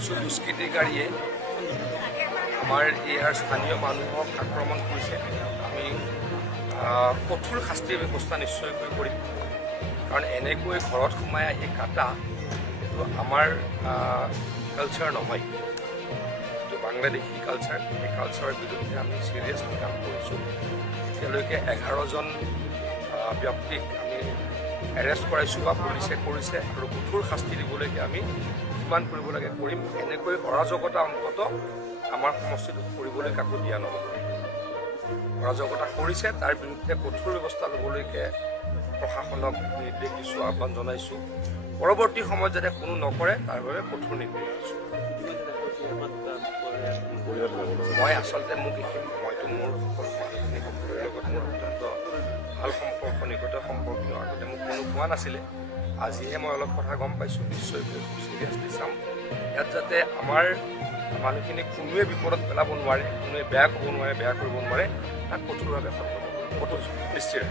কিছু দুষ্কৃতিকাৰীয়ে আমাৰ ইয়াৰ স্থানীয় মানুহক আক্ৰমণ কৰিছে। আমি কঠোৰ শাস্তিৰ ব্যৱস্থা নিশ্চয়কৈ কৰিম, কাৰণ এনেকৈ ঘৰত সোমাই আহি কাটা এইটো আমাৰ কালচাৰ নহয়, এইটো বাংলাদেশী কালচাৰ। এই কালচাৰৰ বিৰুদ্ধে আমি চিৰিয়াছলি কাম কৰিছোঁ। এতিয়ালৈকে 11জন ব্যক্তিক আমি এৰেষ্ট কৰাইছোঁ বা পুলিচে কৰিছে, আৰু কঠোৰ শাস্তি দিবলৈকে আমি কিমান কৰিব লাগে কৰিম। এনেকৈ অৰাজকতা অন্তত আমাৰ সমষ্টিটোত কৰিবলৈ কাকো দিয়া নহ'ব। অৰাজকতা কৰিছে, তাৰ বিৰুদ্ধে কঠোৰ ব্যৱস্থা ল'বলৈকে প্ৰশাসনক নিৰ্দেশ দিছোঁ, আহ্বান জনাইছোঁ। পৰৱৰ্তী সময়ত যাতে কোনো নকৰে তাৰ বাবে কঠোৰ নিৰ্দেশ দিছোঁ। মই আচলতে মইতো মোৰ সকলো মানুহখিনি সকলোৰে লগত মোৰ অত্যন্ত ভাল সম্পৰ্ক, নিকট সম্পৰ্কীয়। আগতে মোক কোনো কোৱা নাছিলে, আজিহে মই অলপ কথা গম পাইছোঁ। নিশ্চয় চিৰিয়াছলি চাম, ইয়াত যাতে আমাৰ মানুহখিনিক কোনোৱে বিপদত পেলাব নোৱাৰে, কোনোৱে বেয়া ক'ব নোৱাৰে, বেয়া কৰিব নোৱাৰে, তাক কঠোৰভাৱে সতৰ্ক কৰিব নিশ্চয়।